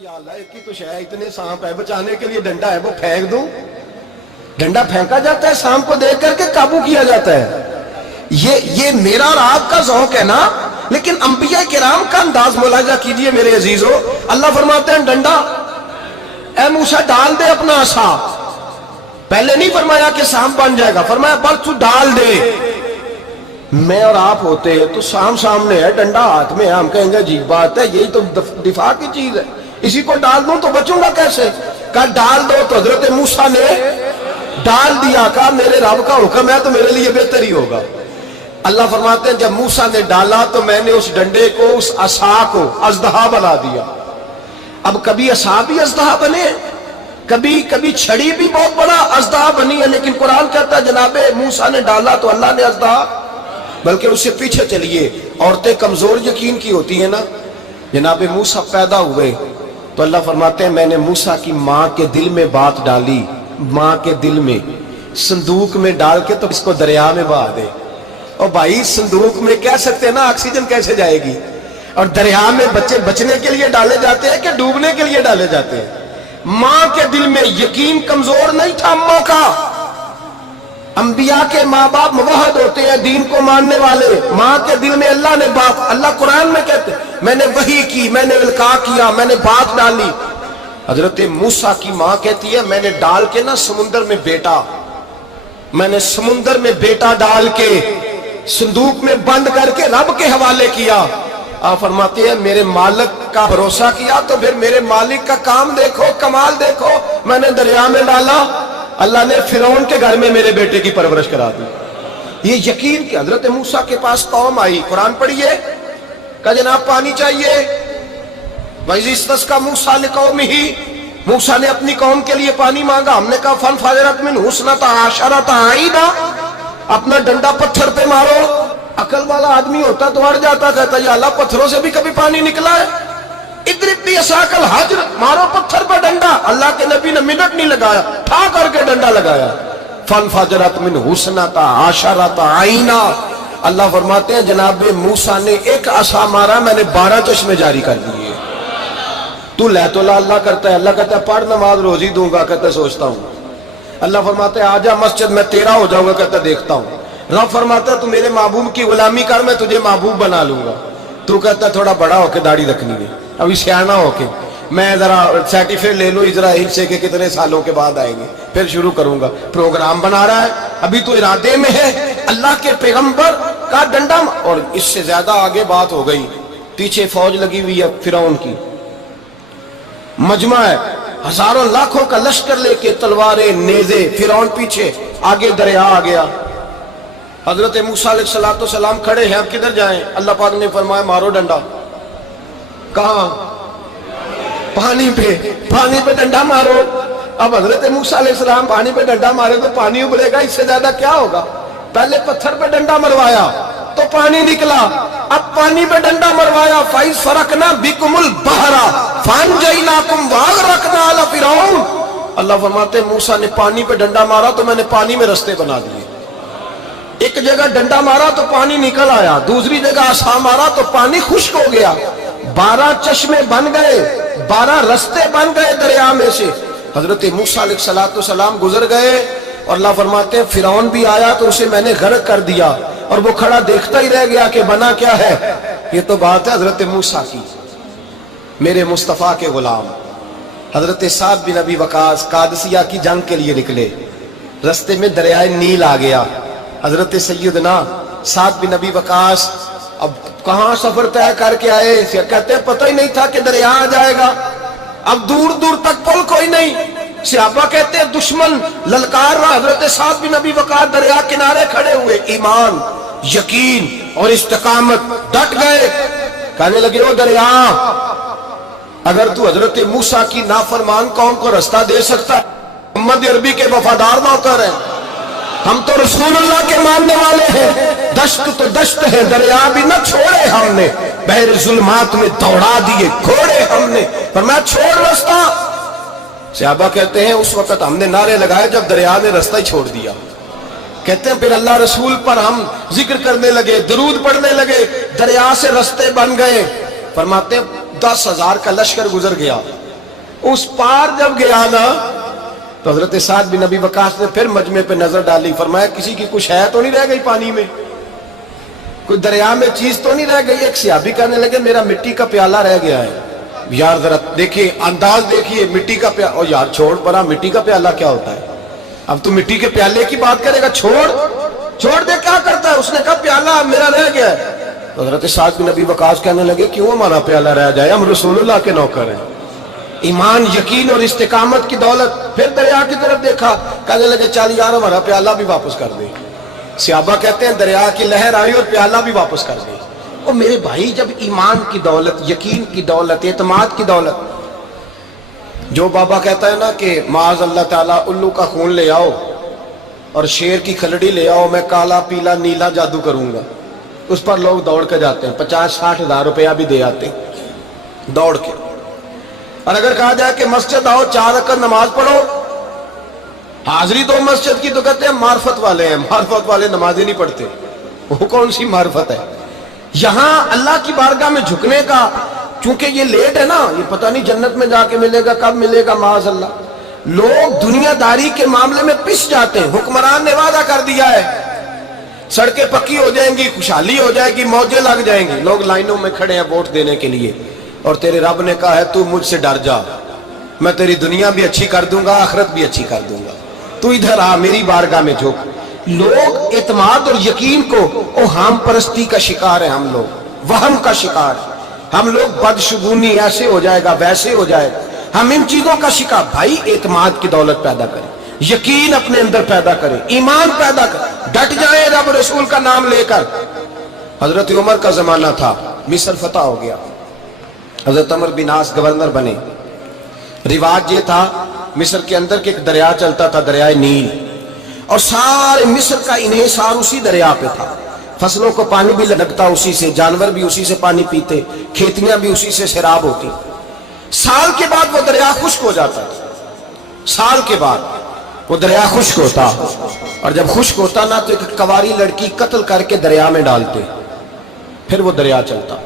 یا اللہ ایک کی تو شے اتنے سانپ ہے بچانے کے لیے ڈنڈا ہے وہ پھینک دوں. ڈنڈا پھینکا جاتا ہے سانپ کو دیکھ کر کے قابو کیا جاتا ہے. یہ میرا اور آپ کا ذوق ہے نا, لیکن انبیاء کرام کا انداز ملاحظہ کیجئے میرے عزیزو. اللہ فرماتے ہیں ڈنڈا اے موسیٰ ڈال دے اپنا عصا. پہلے نہیں فرمایا کہ سانپ بن جائے گا, فرمایا بس تو ڈال دے. میں اور آپ ہوتے تو سامنے ہے ڈنڈا ہاتھ میں, ہم کہیں گے عجیب بات ہے, یہی تو دفاع کی چیز ہے, اسی کو ڈال دوں تو بچوں گا کیسے. کہا ڈال دو تو حضرت موسیٰ نے ڈال دیا. کہا میرے رب کا حکم ہے تو میرے لیے بہتر ہی ہوگا. اللہ فرماتے ہیں جب موسیٰ نے ڈالا تو میں نے اس ڈنڈے کو, اس عصا کو اژدہا بنا دیا. اب کبھی عصا بھی اژدہا بنے, کبھی چھڑی بھی بہت بڑا اژدہا بنی ہے, لیکن قرآن کہتا ہے جناب موسیٰ نے ڈالا تو اللہ نے اژدہا. بلکہ اس سے پیچھے چلیے, عورتیں کمزور یقین کی ہوتی ہیں نا. جناب موسیٰ پیدا ہوئے تو اللہ فرماتے ہیں میں نے موسیٰ کی ماں کے دل میں بات ڈالی, ماں کے دل میں صندوق میں ڈال کے تو اس کو دریا میں بہا دے. اور بھائی صندوق میں کہہ سکتے ہیں نا آکسیجن کیسے جائے گی, اور دریا میں بچے بچنے کے لیے ڈالے جاتے ہیں کہ ڈوبنے کے لیے ڈالے جاتے ہیں. ماں کے دل میں یقین کمزور نہیں تھا اماں کا. انبیاء کے ماں باپ موحد ہوتے ہیں, دین کو ماننے والے. ماں کے دل میں اللہ نے بات, اللہ قرآن میں کہتے میں نے وحی کی, میں نے القاء کیا, میں نے بات ڈالی. حضرت موسیٰ کی ماں کہتی ہے میں نے ڈال کے نا سمندر میں بیٹا, میں نے سمندر میں بیٹا ڈال کے صندوق میں بند کر کے رب کے حوالے کیا. آپ فرماتے ہیں میرے مالک کا بھروسہ کیا تو پھر میرے مالک کا کام دیکھو, کمال دیکھو. میں نے دریا میں ڈالا, اللہ نے فرعون کے گھر میں میرے بیٹے کی پرورش کرا دی. یہ یقین کہ حضرت موسیٰ کے پاس قوم آئی, قرآن پڑھیے, کہ جناب پانی چاہیے. وَإِذِ اسْتَسْقَىٰ مُوسَىٰ لِقَوْمِهِ, موسیٰ نے اپنی قوم کے لیے پانی مانگا. ہم نے کہا فَانْفَجَرَتْ مِنْهُ اثْنَتَا عَشَرَةَ عَيْنًا, اپنا ڈنڈا پتھر پہ مارو. عقل والا آدمی ہوتا تو اڑ جاتا, کہتا یا اللہ پتھروں سے بھی کبھی پانی نکلا ہے. اضرب بعصاک الحجر, مارو پتھر پہ ڈنڈا. اللہ کے نبی نے منٹ نہیں لگایا, ٹھا کر کے ڈنڈا لگایا. فَانْفَجَرَتْ مِنْهُ اثْنَتَا عَشَرَةَ عَيْنًا. اللہ فرماتے ہیں جناب موسیٰ نے ایک عصا مارا, میں نے 12 چشمے جاری کر دیے. تو لے تو اللہ کرتا ہے, اللہ کہتا ہے پڑھ نماز روزی دوں گا, کہتا ہے سوچتا ہوں. اللہ فرماتا ہے آجا مسجد میں تیرا ہو جاؤں گا, کہتا ہے دیکھتا ہوں. رب فرماتا ہے تو میرے محبوب کی غلامی کر, میں تجھے محبوب بنا لوں گا. تو کہتا ہے تھوڑا بڑا ہو کے داڑھی رکھنی ہے, ابھی سیانا ہو کے میں ذرا سرٹیفکیٹ لے لوں اسرائیل سے کہ کتنے سالوں کے بعد آئیں گے, پھر شروع کروں گا. پروگرام بنا رہا ہے, ابھی تو ارادے میں ہے. اللہ کے پیغمبر کا ڈنڈا, اور اس سے زیادہ آگے بات ہو گئی. پیچھے فوج لگی ہوئی ہے فرعون کی, مجمع ہے, ہزاروں لاکھوں کا لشکر لے کے, تلواریں نیزے, فرعون پیچھے, آگے دریا آ گیا. حضرت موسیٰ علیہ السلام کھڑے ہیں, اب کدھر جائیں. اللہ پاک نے فرمایا مارو ڈنڈا. کہاں؟ پانی پہ ڈنڈا مارو. اب حضرت موسیٰ علیہ السلام پانی پہ ڈنڈا مارے تو پانی ابلے گا, اس سے زیادہ کیا ہوگا. پہلے پتھر پہ ڈنڈا مروایا تو پانی نکلا, اب پانی پہ ڈنڈا مروایا. فَإِذْ فَرَقْنَا بِكُمُ الْبَحْرَ فَأَنْجَيْنَاكُمْ وَأَغْرَقْنَا آلَ فِرْعَوْنَ. اللہ فرماتے ہیں موسیٰ نے پانی پہ ڈنڈا مارا تو میں نے پانی میں رستے بنا دیے. ایک جگہ ڈنڈا مارا تو پانی نکل آیا, دوسری جگہ عصا مارا تو پانی خشک ہو گیا. 12 چشمے بن گئے, 12 رستے بن گئے دریا میں سے. حضرت موسیٰ علیہ السلام گزر گئے, اور اللہ فرماتے ہیں فرعون بھی آیا تو اسے میں نے غرق کر دیا, اور وہ کھڑا دیکھتا ہی رہ گیا کہ بنا کیا ہے. یہ تو بات ہے حضرت موسیٰ کی, میرے مصطفیٰ کے غلام. حضرت سعد بن ابی وقاص قادسیہ کی جنگ کے لیے نکلے, رستے میں دریائے نیل آ گیا. حضرت سیدنا سعد بن ابی وقاص اب کہاں سفر طے کر کے آئے, کہتے ہیں پتہ ہی نہیں تھا کہ دریا آ جائے گا. اب دور دور تک پل کوئی نہیں. صحابہ کہتے ہیں دشمن للکار رہا, حضرت سعد بن ابی وقاص دریا کنارے کھڑے ہوئے, ایمان, یقین اور استقامت, ڈٹ گئے. کہنے لگے او دریا, اگر تو حضرت موسیٰ کی نافرمان قوم کو رستہ دے سکتا ہے, محمد عربی کے وفادار نوکر ہیں, ہم تو رسول اللہ کے ماننے والے ہیں. دشت تو دشت ہے, دریا بھی نہ چھوڑے ہم نے, بحر ظلمات میں دوڑا دیے گھوڑے ہم نے. فرمایا چھوڑ رستہ. صحابہ کہتے ہیں اس وقت ہم نے نعرے لگائے جب دریا نے رستہ ہی چھوڑ دیا. کہتے ہیں پھر اللہ رسول پر ہم ذکر کرنے لگے, درود پڑھنے لگے, دریا سے رستے بن گئے. فرماتے ہیں 10,000 کا لشکر گزر گیا, اس پار جب گیا نا تو حضرت سعد بن ابی وقاص نے پھر مجمع پہ نظر ڈالی، فرمایا کسی کی کچھ ہے تو نہیں رہ گئی پانی میں، کوئی دریا میں چیز تو نہیں رہ گئی؟ ایک صحابی کہنے لگے میرا مٹی کا پیالہ رہ گیا ہے۔ یار ذرا دیکھیے انداز دیکھیے، مٹی کا پیالہ، او یار چھوڑ پرا، مٹی کا پیالہ کیا ہوتا ہے؟ اب تو مٹی کے پیالے کی بات کرے گا، چھوڑ دے، کیا کرتا ہے؟ اس نے کہا پیالہ میرا رہ گیا ہے۔ تو حضرت سعد بن ابی وقاص کہنے لگے کیوں ہمارا پیالہ رہ جائے، ہم رسول اللہ کے نوکر ہیں۔ ایمان، یقین اور استقامت کی دولت۔ پھر دریا کی طرف دیکھا، کہنے لگے چل یار ہمارا پیالہ بھی واپس کر دے۔ صحابہ کہتے ہیں دریا کی لہر آئی اور پیالہ بھی واپس کر دے۔ اور میرے بھائی، جب ایمان کی دولت، یقین کی دولت، اعتماد کی دولت، جو بابا کہتا ہے نا کہ معاذ اللہ تعالیٰ الو کا خون لے آؤ اور شیر کی کھلڑی لے آؤ، میں کالا پیلا نیلا جادو کروں گا، اس پر لوگ دوڑ کے جاتے ہیں، 50-60 ہزار روپیہ بھی دے آتے ہیں دوڑ کے۔ اور اگر کہا جائے کہ مسجد آؤ 4 رکعت نماز پڑھو، حاضری دو مسجد کی، تو کہتے ہیں معرفت والے ہیں، معرفت والے نماز ہی نہیں پڑھتے۔ وہ کون سی معرفت ہے؟ یہاں اللہ کی بارگاہ میں جھکنے کا، چونکہ یہ لیٹ ہے نا، یہ پتہ نہیں جنت میں جا کے ملے گا، کب ملے گا، معاذ اللہ۔ لوگ دنیا داری کے معاملے میں پس جاتے ہیں۔ حکمران نے وعدہ کر دیا ہے سڑکیں پکی ہو جائیں گی، خوشحالی ہو جائے گی، موجیں لگ جائیں گی، لوگ لائنوں میں کھڑے ہیں ووٹ دینے کے لیے، اور تیرے رب نے کہا ہے تو مجھ سے ڈر جا، میں تیری دنیا بھی اچھی کر دوں گا، آخرت بھی اچھی کر دوں گا، تو ادھر آ میری بارگاہ میں جھک۔ لوگ اعتماد اور یقین کو اوہام پرستی کا شکار ہیں، ہم لوگ وہم کا شکار ہیں، ہم لوگ بدشگونی ایسے ہو جائے گا ویسے ہو جائے گا، ہم ان چیزوں کا شکار۔ بھائی اعتماد کی دولت پیدا کریں، یقین اپنے اندر پیدا کریں، ایمان پیدا کریں، ڈٹ جائیں رب رسول کا نام لے کر۔ حضرت عمر کا زمانہ تھا، مصر فتح ہو گیا، حضرت عمر بن عاص گورنر بنے۔ رواج یہ تھا مصر کے اندر کہ ایک دریا چلتا تھا، دریائے نیل، اور سارے مصر کا انحصار اسی دریا پہ تھا، فصلوں کو پانی بھی لگتا اسی سے، جانور بھی اسی سے پانی پیتے، کھیتیاں بھی اسی سے سیراب ہوتی۔ سال کے بعد وہ دریا خشک ہو جاتا تھا، سال کے بعد وہ دریا خشک ہوتا، اور جب خشک ہوتا نا تو ایک کواری لڑکی قتل کر کے دریا میں ڈالتے، پھر وہ دریا چلتا۔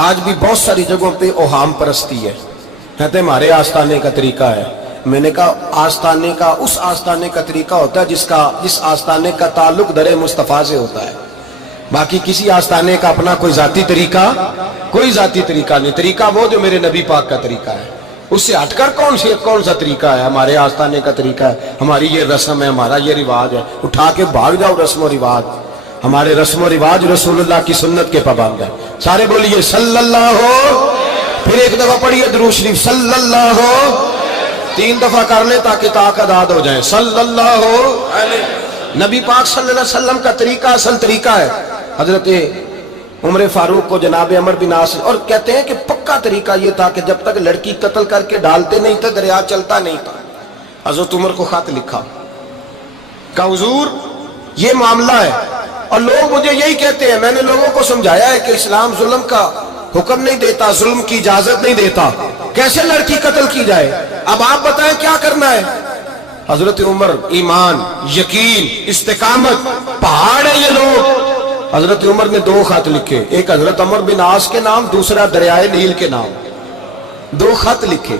آج بھی بہت ساری جگہوں پہ اوہام پرستی ہے، کہتے ہیں ہمارے آستانے کا طریقہ ہے۔ میں نے کہا آستانے کا، اس آستانے کا طریقہ ہوتا ہے جس آستانے کا تعلق در مصطفیٰ سے ہوتا ہے، باقی کسی آستانے کا اپنا کوئی ذاتی طریقہ نہیں۔ طریقہ وہ جو میرے نبی پاک کا طریقہ ہے، اس سے ہٹ کر کون سا طریقہ ہے؟ ہمارے آستانے کا طریقہ ہے، ہماری یہ رسم ہے، ہمارا یہ رواج ہے، اٹھا کے بھاگ جاؤ رسم و رواج۔ ہمارے رسم و رواج رسول اللہ کی سنت کے پابند ہے۔ سارے بولیے صلی اللہ ہو، پھر ایک دفعہ پڑھیے درود شریف صلی اللہ ہو، 3 دفعہ کر لیں تاکہ طاقت عاد ہو جائے، صلی اللہ علیہ۔ نبی پاک صلی اللہ علیہ وسلم کا طریقہ اصل طریقہ ہے۔ حضرت عمر فاروق کو جناب عمر بن عاص، اور کہتے ہیں کہ پکا طریقہ یہ تھا کہ جب تک لڑکی قتل کر کے ڈالتے نہیں تھے دریا چلتا نہیں تھا۔ حضرت عمر کو خط لکھا کہ حضور یہ معاملہ ہے، اور لوگ مجھے یہی کہتے ہیں، میں نے لوگوں کو سمجھایا ہے کہ اسلام ظلم کا حکم نہیں دیتا، ظلم کی اجازت نہیں دیتا، کیسے لڑکی قتل کی جائے؟ اب آپ بتائیں کیا کرنا ہے؟ حضرت عمر، ایمان، یقین، استقامت، پہاڑ ہے یہ لوگ۔ حضرت عمر نے 2 خط لکھے، ایک حضرت عمر بن عاص کے نام، دوسرا دریائے نیل کے نام، 2 خط لکھے۔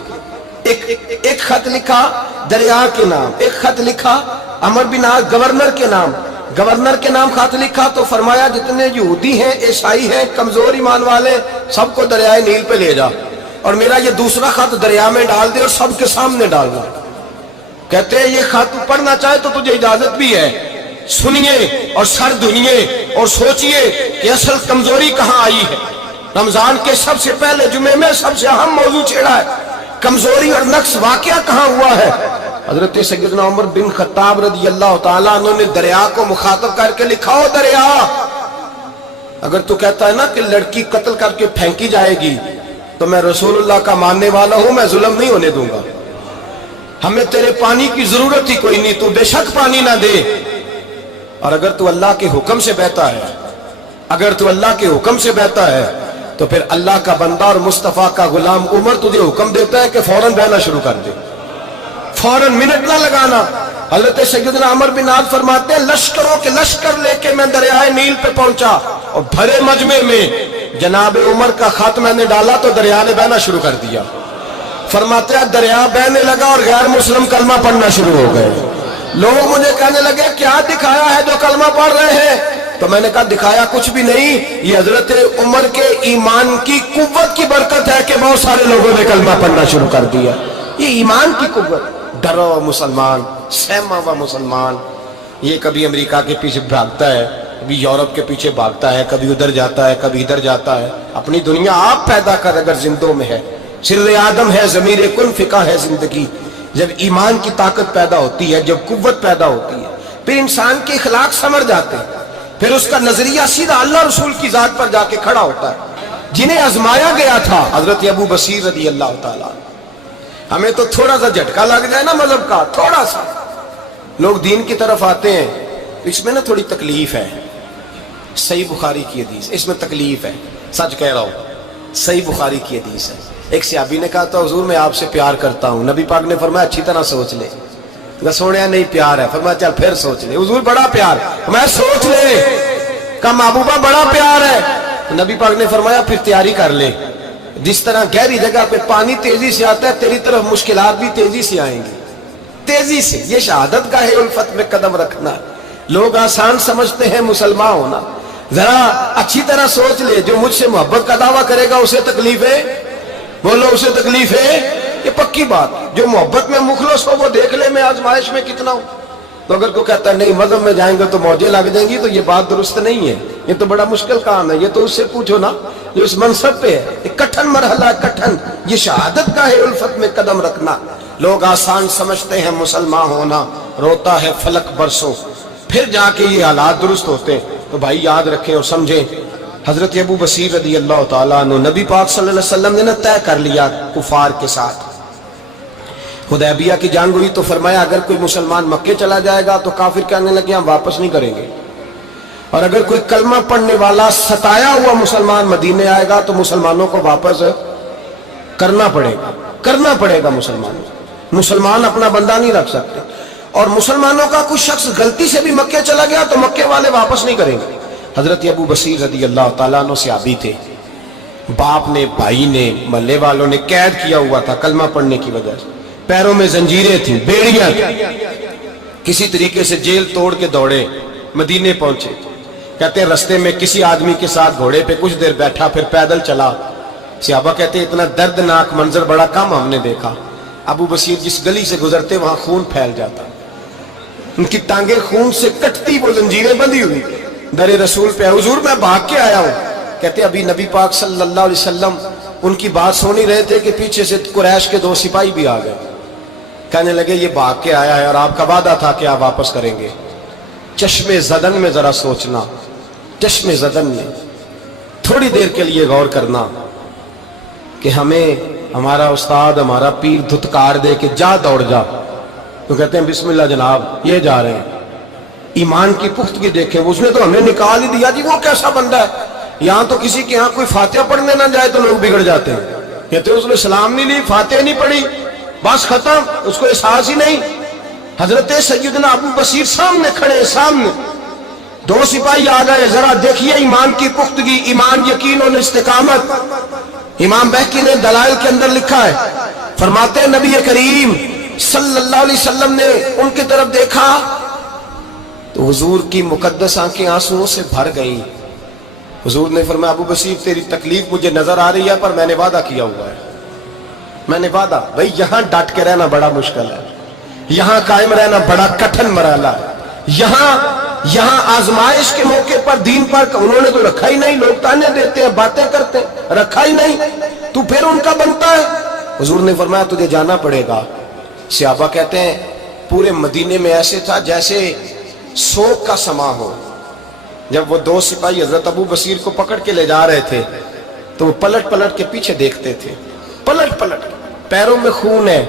ایک خط لکھا دریا کے نام، ایک خط لکھا عمر بن عاص گورنر کے نام، گورنر کے نام خط لکھا تو فرمایا جتنے یہودی ہیں، عیسائی ہیں، کمزور ایمان والے، سب کو دریائے نیل پہ لے جا، اور میرا یہ دوسرا خط دریا میں ڈال دے اور سب کے سامنے ڈالنا۔ کہتے ہیں یہ خط پڑھنا چاہے تو تجھے اجازت بھی ہے، سنیے اور سر دھنیے اور سوچئے کہ اصل کمزوری کہاں آئی ہے۔ رمضان کے سب سے پہلے جمعے میں سب سے اہم موضوع چھیڑا ہے، کمزوری اور نقص واقعہ کہاں ہوا ہے۔ حضرت سیدنا عمر بن خطاب رضی اللہ تعالیٰ عنہ نے دریا کو مخاطب کر کے لکھا، ہو دریا، اگر تو کہتا ہے نا کہ لڑکی قتل کر کے پھینکی جائے گی تو میں رسول اللہ کا ماننے والا ہوں، میں ظلم نہیں ہونے دوں گا، ہمیں تیرے پانی کی ضرورت ہی کوئی نہیں، تو بے شک پانی نہ دے، اور اگر تو اللہ کے حکم سے بہتا ہے، اگر تو اللہ کے حکم سے بہتا ہے تو پھر اللہ کا بندہ اور مصطفیٰ کا غلام عمر تجھے حکم دیتا ہے کہ فوراً بہنا شروع کر دے، فوراً منٹ نہ لگانا۔ حضرت سیدنا عمر بن عاص فرماتے ہیں لشکروں کے لشکر لے کے میں دریائے نیل پہ پہنچا، اور بھرے مجمع میں جناب عمر کا خط میں نے ڈالا تو دریا نے بہنا شروع کر دیا، فرماتے ہیں دریا بہنے لگا اور غیر مسلم کلمہ پڑھنا شروع ہو گئے. لوگ مجھے کہنے لگے کیا دکھایا ہے جو کلمہ پڑھ رہے ہیں؟ تو میں نے کہا دکھایا کچھ بھی نہیں, یہ حضرت عمر کے ایمان کی قوت کی برکت ہے کہ بہت سارے لوگوں نے کلمہ پڑھنا شروع کر دیا. یہ ایمان کی قوت. ڈرا ہوا مسلمان, سہما ہوا مسلمان, یہ کبھی امریکہ کے پیچھے بھاگتا ہے, کبھی یورپ کے پیچھے بھاگتا ہے, کبھی ادھر جاتا ہے, کبھی ادھر جاتا ہے. اپنی دنیا آپ پیدا کر اگر زندوں میں ہے. سر آدم ہے, ضمیر کن فقہ ہے زندگی. جب ایمان کی طاقت پیدا ہوتی ہے, جب قوت پیدا ہوتی ہے, پھر انسان کے اخلاق سمر جاتے ہیں, پھر اس کا نظریہ سیدھا اللہ رسول کی ذات پر جا کے کھڑا ہوتا ہے. جنہیں آزمایا گیا تھا حضرت ابو بصیر رضی اللہ تعالیٰ. ہمیں تو تھوڑا سا جھٹکا لگ جائے نا مذہب کا, تھوڑا سا لوگ دین کی طرف آتے ہیں, اس میں نا تھوڑی تکلیف ہے. صحیح بخاری کی حدیث, اس میں تکلیف ہے, سچ کہہ رہا ہوں, صحیح بخاری کی حدیث ہے. ایک صحابی نے کہا تو حضور میں آپ سے پیار کرتا ہوں. نبی پاک نے فرمایا اچھی طرح سوچ لے. سونے نہیں پیار ہے. فرمایا چل پھر سوچ لے. حضور بڑا پیار. میں سوچ لے. کہا محبوبہ بڑا پیار ہے. نبی پاک نے فرمایا پھر تیاری کر لے. جس طرح گہری جگہ پہ پانی تیزی سے آتا ہے, تیری طرف مشکلات بھی تیزی سے آئیں گی, تیزی سے. یہ شہادت کا ہے الفت میں قدم رکھنا. لوگ آسان سمجھتے ہیں مسلمان ہونا. ذرا اچھی طرح سوچ لے, جو مجھ سے محبت کا دعویٰ کرے گا اسے تکلیف ہے. بولو اسے تکلیف ہے. یہ پکی بات. جو محبت میں مخلص ہو وہ دیکھ لے میں آزمائش میں کتنا ہوں. تو اگر کوئی کہتا ہے نہیں مذہب میں جائیں گے تو موجیں لگ جائیں گی, تو یہ بات درست نہیں ہے. یہ تو بڑا مشکل کام ہے. یہ تو اس سے پوچھو نا جو اس منصب پہ ہے. یہ کٹھن مرحلہ ہے, کٹھن. یہ شہادت کا ہے الفت میں قدم رکھنا. لوگ آسان سمجھتے ہیں مسلمان ہونا, روتا ہے فلک برسوں, پھر جا کے یہ حالات درست ہوتے ہیں. تو بھائی یاد رکھیں اور سمجھیں, حضرت ابو بصیر رضی اللہ تعالیٰ عنہ, نبی پاک صلی اللہ علیہ وسلم نے طے کر لیا کفار کے ساتھ. حدیبیہ کی جنگ ہوئی تو فرمایا اگر کوئی مسلمان مکے چلا جائے گا تو کافر کہنے لگے ہم واپس نہیں کریں گے, اور اگر کوئی کلمہ پڑھنے والا ستایا ہوا مسلمان مدینے آئے گا تو مسلمانوں کو واپس کرنا پڑے گا, کرنا پڑے گا. مسلمان اپنا بندہ نہیں رکھ سکتے. اور مسلمانوں کا کوئی شخص غلطی سے بھی مکے چلا گیا تو مکے والے واپس نہیں کریں گے. حضرت ابو بصیر رضی اللہ تعالیٰ عنہ صحابی تھے. باپ نے, بھائی نے, محلے والوں نے قید کیا ہوا تھا کلمہ پڑھنے کی وجہ سے. پیروں میں زنجیریں تھیں, بیڑیاں تھیں. کسی طریقے سے جیل توڑ کے دوڑے, مدینے پہنچے. کہتے ہیں رستے میں کسی آدمی کے ساتھ گھوڑے پہ کچھ دیر بیٹھا, پھر پیدل چلا. صحابہ کہتے ہیں اتنا دردناک منظر بڑا کم ہم نے دیکھا. ابو بصیر جس گلی سے گزرتے وہاں خون پھیل جاتا, ان کی ٹانگیں خون سے کٹتی, وہ زنجیریں بندھی ہوئی. در رسول پہ حضور میں بھاگ کے آیا ہوں. کہتے ابھی نبی پاک صلی اللہ علیہ وسلم ان کی بات سن ہی رہے تھے کہ پیچھے سے قریش کے 2 سپاہی بھی آ گئے. کہنے لگے یہ بھاگ کے آیا ہے اور آپ کا وعدہ تھا کہ آپ واپس کریں گے. چشم زدن میں ذرا سوچنا, چشم زدن میں تھوڑی دیر کے لیے غور کرنا کہ ہمیں ہمارا استاد, ہمارا پیر دھتکار دے کہ جا دوڑ جا, تو کہتے ہیں بسم اللہ جناب یہ جا رہے ہیں. ایمان کی پختگی دیکھیں, اس نے تو ہمیں نکال ہی دیا جی. وہ کیسا بندہ ہے, یہاں تو کسی کے یہاں کوئی فاتحہ پڑھنے نہ جائے تو لوگ بگڑ جاتے ہیں. کہتے ہیں اس نے سلام نہیں لی, فاتحہ نہیں پڑھی, بس ختم, اس کو احساس ہی نہیں. حضرت سیدنا ابو بصیر سامنے کھڑے, سامنے 2 سپاہی آ گئے. ذرا دیکھیے ایمان کی پختگی, ایمان, یقین اور استقامت. امام بہقی نے دلائل کے اندر لکھا ہے, فرماتے ہیں نبی کریم صلی اللہ علیہ وسلم نے ان کی طرف دیکھا تو حضور کی مقدس آنکھیں آنسوؤں سے بھر گئیں. حضور نے فرمایا ابو بصیر تیری تکلیف مجھے نظر آ رہی ہے, پر میں نے وعدہ کیا ہوا ہے. میں نے وعدہ, بھئی یہاں ڈٹ کے رہنا بڑا مشکل ہے, یہاں قائم رہنا بڑا کٹھن مرحلہ ہے. یہاں آزمائش کے موقع پر دین پر انہوں نے تو رکھا ہی نہیں. لوگ تانے دیتے ہیں, باتیں کرتے ہیں, رکھا ہی نہیں, تو پھر ان کا بنتا ہے. حضور نے فرمایا تجھے جانا پڑے گا. صحابہ کہتے ہیں پورے مدینے میں ایسے تھا جیسے سوگ کا سما ہو. جب وہ 2 سپاہی حضرت ابو بصیر کو پکڑ کے لے جا رہے تھے تو وہ پلٹ پلٹ کے پیچھے دیکھتے تھے, پلٹ پلٹ, پیروں میں خون ہے,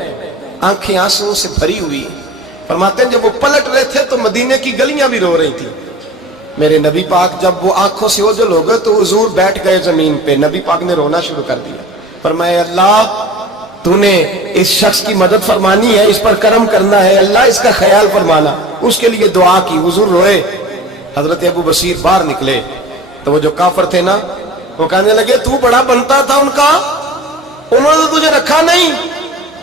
آنکھیں آنسوؤں سے بھری ہوئی. فرماتے ہیں جب وہ پلٹ رہے تھے تو مدینے کی گلیاں بھی رو رہی تھی. میرے نبی پاک جب وہ آنکھوں سے اوجھل ہو گئے تو حضور بیٹھ گئے زمین پہ. نبی پاک نے رونا شروع کر دیا. فرمایا اللہ تو نے اس شخص کی مدد فرمانی ہے, اس پر کرم کرنا ہے, اللہ اس کا خیال فرمانا. اس کے لیے دعا کی, حضور روئے. حضرت ابو بصیر باہر نکلے تو وہ جو کافر تھے نا وہ کہنے لگے تو بڑا بنتا تھا ان کا, انہوں نے تجھے رکھا نہیں,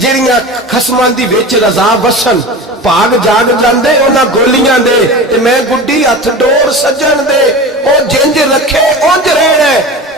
ਜਿਹੜੀਆਂ ਖਸਮਾਂ ਦੀ ਵਿੱਚ ਰਜ਼ਾ ਵਸਣ ਭਾਗ ਜਾਗ ਜਾਂਦੇ ਉਹਨਾਂ ਗੋਲੀਆਂ ਦੇ, ਤੇ ਮੈਂ ਗੁੱਡੀ ਹੱਥ ਡੋਰ ਸੱਜਣ ਦੇ, ਉਹ ਜਿੰਜ ਰੱਖੇ ਉੰਜ ਰਹਿਣਾ,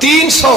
300।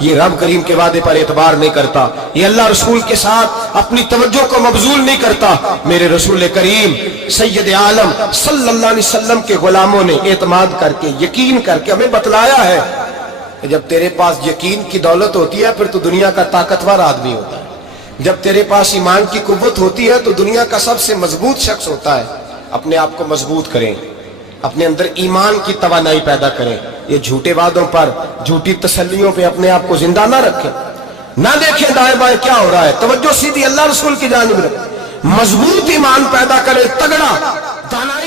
یہ رب کریم کے وعدے پر اعتبار نہیں کرتا، یہ اللہ رسول کے ساتھ اپنی توجہ کو مبذول نہیں کرتا۔ میرے رسول کریم سید عالم صلی اللہ علیہ وسلم کے غلاموں نے اعتماد کر کے، یقین کر کے ہمیں بتلایا ہے کہ جب تیرے پاس یقین کی دولت ہوتی ہے پھر تو دنیا کا طاقتور آدمی ہوتا ہے، جب تیرے پاس ایمان کی قوت ہوتی ہے تو دنیا کا سب سے مضبوط شخص ہوتا ہے۔ اپنے آپ کو مضبوط کریں، اپنے اندر ایمان کی توانائی پیدا کریں، یہ جھوٹے وعدوں پر، جھوٹی تسلیوں پہ اپنے آپ کو زندہ نہ رکھیں، نہ دیکھیں دائیں بائیں کیا ہو رہا ہے، توجہ سیدھی اللہ رسول کی جانب رکھیں، مضبوط ایمان پیدا کریں، تگڑا دانائی